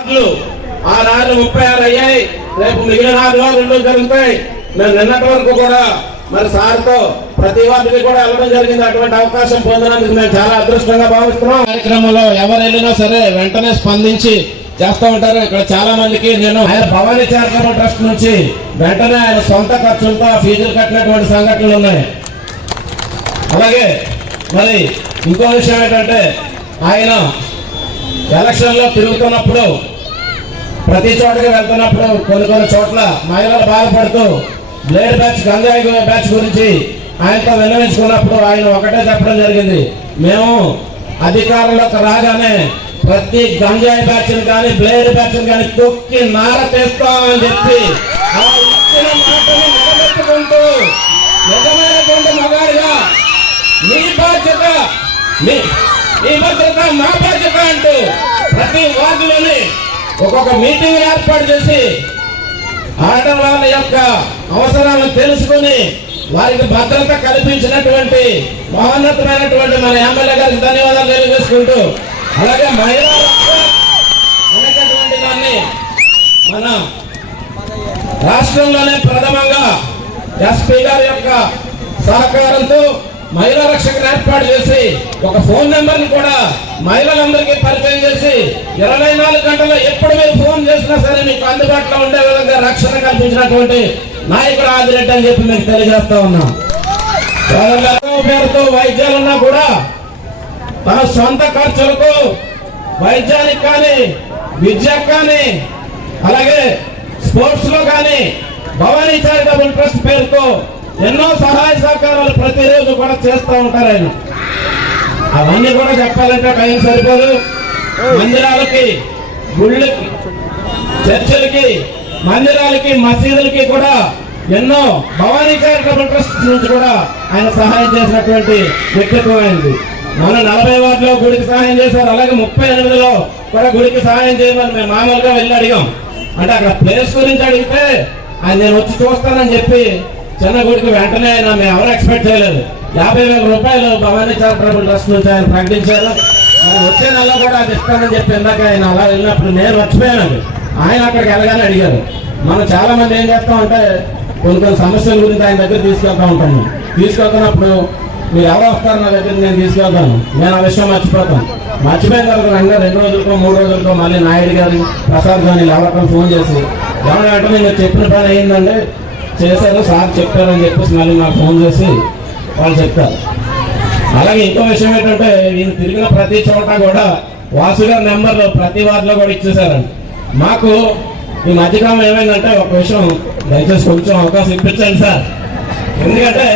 ఆరు ఆ ముప్పై ఆరు అయ్యాయి. రేపు మిగిలిన ఆరు వారు రెండు జరుగుతాయి. మేము నిన్నటి వరకు కూడా మరి సార్తో ప్రతి వార్డుకి కూడా వెళ్ళడం జరిగింది. అటువంటి అవకాశం పొందడానికి మేము చాలా అదృష్టంగా భావిస్తున్నాం. కార్యక్రమంలో ఎవరు వెళ్ళినా సరే వెంటనే స్పందించి చేస్తూ ఉంటారు. ఇక్కడ చాలా మందికి నేను ఆయన భవానీ చారిటబుల్ ట్రస్ట్ నుంచి వెంటనే ఆయన సొంత ఖర్చులతో ఫీజులు కట్టినటువంటి సంఘటనలు ఉన్నాయి. అలాగే మరి ఇంకో విషయం ఏంటంటే ఆయన ఎలక్షన్లో తిరుగుతున్నప్పుడు ప్రతి చోటకి వెళ్తున్నప్పుడు కొన్ని కొన్ని చోట్ల మహిళలు బాధపడుతూ బ్లేడ్ బ్యాచ్ గంజాయి బ్యాచ్ గురించి ఆయనతో విన్నవించుకున్నప్పుడు ఆయన ఒకటే చెప్పడం జరిగింది. మేము అధికారంలోకి రాగానే ప్రతి గంజాయి బ్యాచ్ని కానీ బ్లేడ్ బ్యాచ్ కానీ తొక్కి నార తెస్తామని చెప్పి ఆ ఇచ్చిన మాటని నిలబెట్టుకుంటూ నిజమైనటువంటి మగాడిగా మీ బాధ్యత మీ భద్రత నా అంటూ ప్రతి వార్డులోని ఒక్కొక్క మీటింగ్ ఏర్పాటు చేసి ఆడవాళ్ళ యొక్క అవసరాలను తెలుసుకొని వారికి భద్రత కల్పించినటువంటి మహోన్నతమైనటువంటి మన ఎమ్మెల్యే గారికి ధన్యవాదాలు తెలియజేసుకుంటూ అలాగే మహిళా అనేటటువంటి దాన్ని మన రాష్ట్రంలోనే ప్రథమంగా ఎస్పీ గారి యొక్క సహకారంతో మహిళా రక్షకులు ఏర్పాటు చేసి ఒక ఫోన్ నెంబర్ని కూడా మహిళలందరికీ పరిచయం చేసి ఇరవై నాలుగు గంటల్లో ఎప్పుడు మీరు ఫోన్ చేసినా సరే మీకు అందుబాటులో ఉండే విధంగా రక్షణ కల్పించినటువంటి నాయకుడు ఆదిరెడ్డి అని చెప్పి మీకు తెలియజేస్తా ఉన్నాం. సోదరులారా, పేరుతో వైద్యాలున్నా కూడా తన సొంత ఖర్చులకు వైద్యానికి కానీ విద్యకు కానీ అలాగే స్పోర్ట్స్లో కానీ భవానీ చారిటబుల్ ట్రస్ట్ పేరుతో ఎన్నో సహాయ సహకారాలు ప్రతిరోజు కూడా చేస్తూ ఉంటారు ఆయన. అవన్నీ కూడా చెప్పాలంటే టైం సరిపోదు. మందిరాలకి గుళ్ళకి చర్చిలకి మందిరాలకి మసీదులకి కూడా ఎన్నో భవానీ చారిటబుల్ ట్రస్ట్ నుంచి కూడా ఆయన సహాయం చేసినటువంటి వ్యక్తిత్వం అయింది మన నలభై వాటిలో గుడికి సహాయం చేశారు. అలాగే ముప్పై ఎనిమిదిలో కూడా గుడికి సహాయం చేయమని మేము మామూలుగా వెళ్ళి అడిగాం. అంటే అక్కడ ప్లేస్ గురించి అడిగితే ఆయన నేను వచ్చి చూస్తానని చెప్పి చిన్న గుడికి వెంటనే ఆయన మేము ఎవరు ఎక్స్పెక్ట్ చేయలేదు. యాభై వేల రూపాయలు భవానీ చారిటబుల్ ట్రస్ట్ నుంచి ఆయన ప్రకటించారు. ఆయన వచ్చే నెల కూడా అది ఇస్తానని చెప్పి ఇందాక ఆయన అలా వెళ్ళినప్పుడు నేను మర్చిపోయానండి ఆయన అక్కడికి వెళ్ళగానే అడిగారు. మనం చాలా మంది ఏం చేస్తామంటే కొన్ని కొన్ని సమస్యల గురించి ఆయన దగ్గర తీసుకెళ్తా ఉంటాము తీసుకెళ్తున్నప్పుడు మీరు ఎవరు వస్తారు నా దగ్గర నేను తీసుకెళ్తాను. నేను ఆ విషయం మర్చిపోతాను. మర్చిపోయిన తర్వాత వెంటనే రెండు రోజులకో మూడు రోజులకో మళ్ళీ నాయుడు గారు ప్రసాద్ గారిని ఎవరికైనా ఫోన్ చేసి ఎవరైనా వెంటనే మీరు చెప్పిన పని అయిందండి చేశారు సార్ చెప్పారని చెప్పేసి మళ్ళీ నాకు ఫోన్ చేసి వాళ్ళు చెప్తారు అలాగే ఇంకో విషయం ఏంటంటే ఈయన తిరిగిన ప్రతి చోట కూడా వాసు గారి నెంబర్లో ప్రతి వార్డులో కూడా ఇచ్చేసారండి మాకు ఈ మధ్యకాలం ఏమైందంటే ఒక విషయం దయచేసి కొంచెం అవకాశం ఇప్పించండి సార్. ఎందుకంటే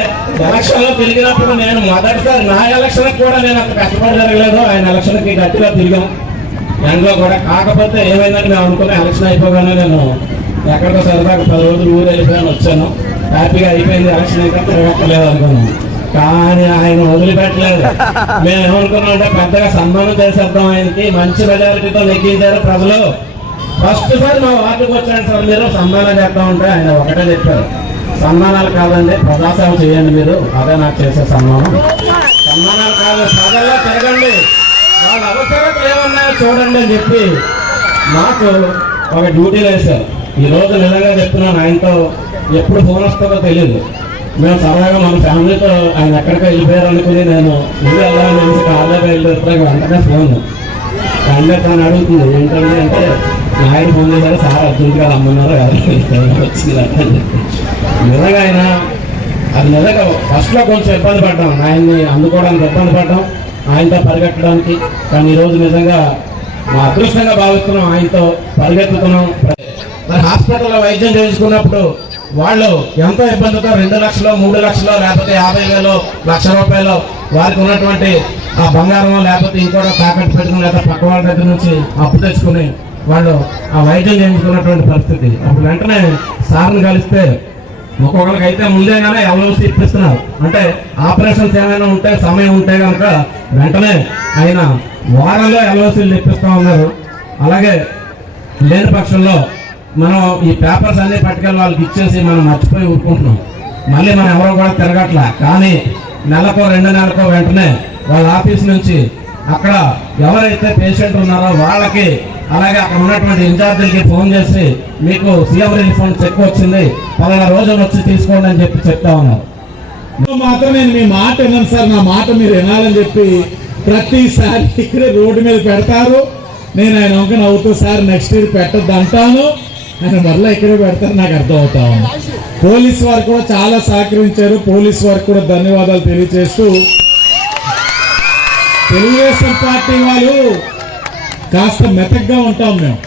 ఎలక్షన్లో తిరిగినప్పుడు నేను మొదటిసారి నా ఎలక్షన్కి కూడా నేను అంత కష్టపడి జరగలేదు. ఆయన ఎలక్షన్కి గట్టిగా తిరిగాం. దాంట్లో కూడా కాకపోతే ఏమైందని మేము అనుకున్న ఎలక్షన్ అయిపోగానే నేను ఎక్కడికో సరదాగా పది రోజులు ఊరు వెళ్ళిపోయాను వచ్చాను. హ్యాపీగా అయిపోయింది ఎలక్షన్ ఇంకా తిరగక్కర్లేదు అనుకున్నాను. కానీ ఆయన వదిలిపెట్టలేదు. మేము ఏమనుకున్నాం అంటే పెద్దగా సన్మానం చేసేద్దాం ఆయనకి మంచి మెజారిటీతో నెగ్గించారు ప్రజలు. ఫస్ట్ సారి మా వార్డుకు వచ్చాను సార్ మీరు సన్మానం చేద్దాం ఉంటే ఆయన ఒకటే చెప్పారు. సన్మానాలు కాదండి ప్రజాసేవ చేయండి మీరు. అదే నాకు చేసే సన్మానం. సన్మానాలు కాదు ప్రజల్లో తిరగండి. వాళ్ళ అవసరం ఏమన్నాయో చూడండి అని చెప్పి నాకు ఒక డ్యూటీలు వేశారు. ఈ రోజు నిజంగా చెప్తున్నాను ఆయనతో ఎప్పుడు ఫోన్ వస్తుందో తెలియదు మేము సరదాగా మన ఫ్యామిలీతో ఆయన ఎక్కడికో వెళ్ళిపోయారు అనుకుని నేను నువ్వు వెళ్ళాలని తెలిసి కార్లో వెళ్ళిపోతే వెంటనే ఫోన్. అంటే తను అడుగుతుంది ఏంటంటే అంటే ఆయన ఫోన్ చేశారు సార్ అర్జున్గా రమ్మన్నారు వచ్చింది? అని చెప్పి. నిజంగా ఆయన అది నిజంగా ఫస్ట్లో కొంచెం ఇబ్బంది పడ్డాం. ఆయన్ని అందుకోవడానికి ఇబ్బంది పడ్డాం ఆయనతో పరిగెట్టడానికి. కానీ ఈరోజు నిజంగా మా అదృష్టంగా భావిస్తున్నాం ఆయనతో పరిగెత్తుతున్నాం. మరి హాస్పిటల్లో వైద్యం చేయించుకున్నప్పుడు వాళ్ళు ఎంతో ఇబ్బందితో రెండు లక్షలు మూడు లక్షలు లేకపోతే యాభై వేలు లక్ష రూపాయలు వారికి ఉన్నటువంటి ఆ బంగారం లేకపోతే ఇంకోటో తాకట్టు పెట్టుకుని లేకపోతే పక్క వాళ్ళ దగ్గర నుంచి అప్పు తెచ్చుకుని వాళ్ళు ఆ వైద్యం చేయించుకున్నటువంటి పరిస్థితి. అప్పుడు వెంటనే సార్ని కలిస్తే ఒక్కొక్కరికి అయితే ముందేగానే ఎల్ఓసి ఇప్పిస్తున్నారు. అంటే ఆపరేషన్స్ ఏమైనా ఉంటే సమయం ఉంటే కనుక వెంటనే ఆయన వారంలో ఎల్ఓసీలు ఇప్పిస్తూ ఉన్నారు. అలాగే లేని పక్షంలో మనం ఈ పేపర్స్ అన్ని పట్టుకెళ్ళి వాళ్ళకి ఇచ్చేసి మనం మర్చిపోయి ఊరుకుంటున్నాం. మళ్ళీ మనం ఎవరో కూడా తిరగట్లా. కానీ నెలకో రెండు నెలకో వెంటనే వాళ్ళ ఆఫీస్ నుంచి అక్కడ ఎవరైతే పేషెంట్ ఉన్నారో వాళ్ళకి అలాగే అక్కడ ఉన్నటువంటి ఇన్ఛార్జీలకి ఫోన్ చేసి మీకు సీఎం రిలీఫ్ ఫండ్ చెక్ వచ్చింది పలానా రోజులు వచ్చి తీసుకోండి అని చెప్పి చెప్తా ఉన్నారు. మాత్రం నేను మీ మాట విన్నాను సార్ నా మాట మీరు వినాలని చెప్పి ప్రతిసారి ఇక్కడే రోడ్డు మీద పెడతారు. నేను ఆయన వంక నవ్వుతూ సార్ నెక్స్ట్ ఇయర్ పెట్టద్దు అంటాను ఆయన మరలా ఇక్కడే పెడతారు నాకు అర్థం అవుతా ఉంది. పోలీస్ వారు కూడా చాలా సహకరించారు. పోలీస్ వారికి కూడా ధన్యవాదాలు తెలియజేస్తూ తెలుగుదేశం పార్టీ వాళ్ళు కాస్త మెతగ్గా ఉంటాం మేము.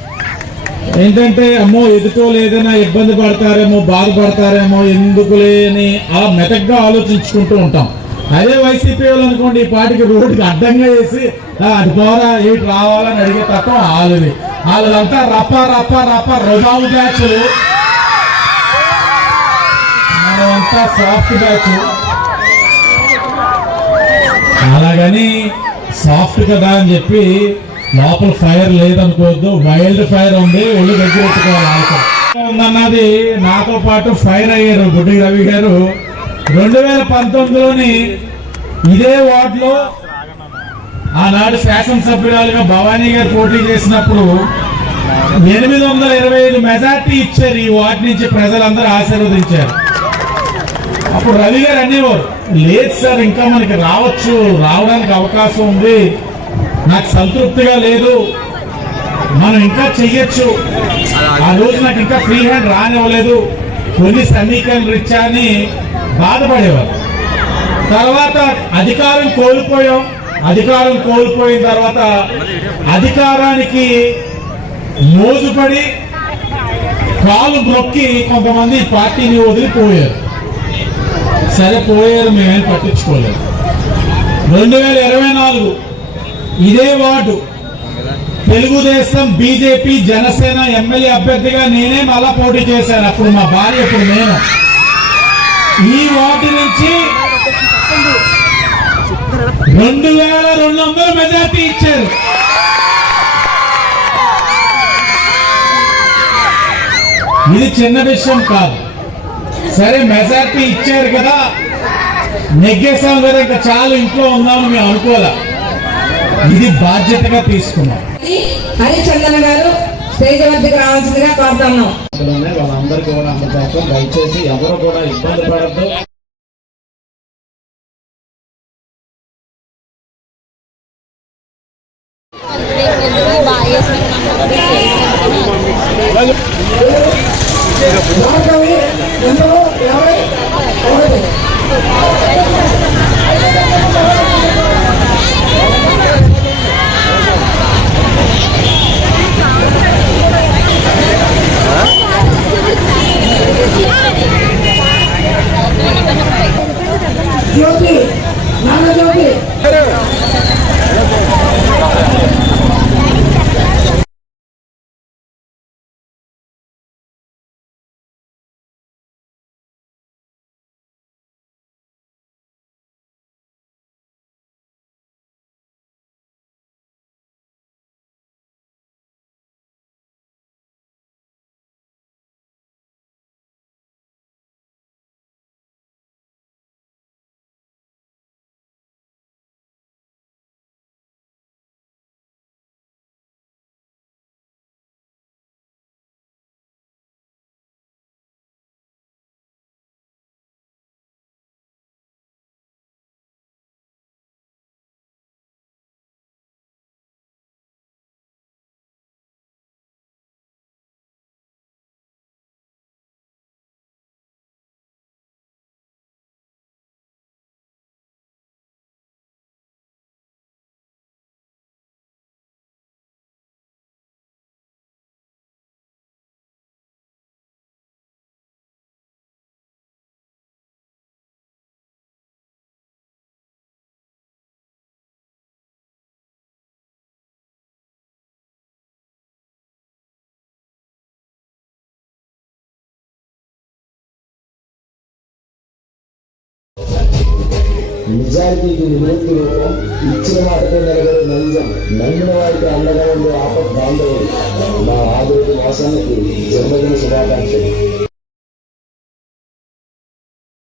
ఏంటంటే అమ్మో ఎదుటోళ్ళు ఏదైనా ఇబ్బంది పడతారేమో బాధపడతారేమో ఎందుకు లేని అలా మెతగ్గా ఆలోచించుకుంటూ ఉంటాం. అదే వైసీపీ వాళ్ళు అనుకోండి ఈ పాటికి రోడ్డుకి అడ్డంగా చేసి "ఆ, అటు పోరా ఏటి రావాలని అడిగే తప్ప వాళ్ళది. వాళ్ళంతా రప్ప రప్ప రప్ప రొబాబు బ్యాచ్ మనమంతా సాఫ్ట్ బ్యాచ్ అలాగని సాఫ్ట్ కదా అని చెప్పి లోపల ఫైర్ లేదనుకోవద్దు వైల్డ్ ఫైర్ ఉంది ఒళ్ళు దగ్గర పెట్టుకోవాలి ఉందన్నది నాతో పాటు ఫైర్ అయ్యారు గుడ్డి రవి గారు. రెండు వేల పంతొమ్మిదిలోని ఇదే వార్డులో ఆనాడు శాసనసభ్యురాలుగా భవానీ గారు పోటీ చేసినప్పుడు ఎనిమిది వందల ఇరవై ఐదు మెజార్టీ ఇచ్చారు ఈ వార్డు నుంచి ప్రజలందరూ ఆశీర్వదించారు. అప్పుడు రవి గారు అనేవారు లేదు సార్ ఇంకా మనకి రావచ్చు రావడానికి అవకాశం ఉంది. నాకు సంతృప్తిగా లేదు. మనం ఇంకా చెయ్యొచ్చు. ఆ రోజు నాకు ఇంకా ఫ్రీ హ్యాండ్ రానివ్వలేదు. కొన్ని సమీకరణ రీత్యా అని బాధపడేవారు. తర్వాత అధికారం కోల్పోయాం. అధికారం కోల్పోయిన తర్వాత అధికారానికి మోజుపడి కాలు మొక్కి కొంతమంది పార్టీని వదిలిపోయారు. సరే పోయారు మేమేం పట్టించుకోలేదు. రెండు వేల ఇరవై నాలుగు ఇదే ward. Telugu Desam BJP Janasena MLA అభ్యర్థిగా నేనే మళ్ళా పోటీ చేశాను. అప్పుడు మా భార్య ఇప్పుడు నేను. ఈ వార్డు నుంచి రెండు వేల రెండు వందల మెజార్టీ ఇచ్చారు. ఇది చిన్న విషయం కాదు. సరే మెజార్టీ ఇచ్చారు కదా. నెగ్గేసాం కదా ఇంకా చాలు ఇంట్లో ఉందామని మేము అనుకోలే ఇది బాధ్యతగా తీసుకున్నాం. హరిచందన గారు స్టేజ్ వద్దకు రావాల్సిందిగా కోరుతున్నాం. వాళ్ళందరికీ కూడా దయచేసి ఎవరు కూడా ఇబ్బంది పడద్దు. జ్యోతి నిజాయితీకి నివృత్తి రూపం. ఇచ్చిన మాటతో నిలబడి నిజం. నమ్మిన వారికి అండగా ఉండే ఆపత్ బాంధవుడు. నా ఆదోటి మాసానికి జన్మదిన శుభాకాంక్షలు.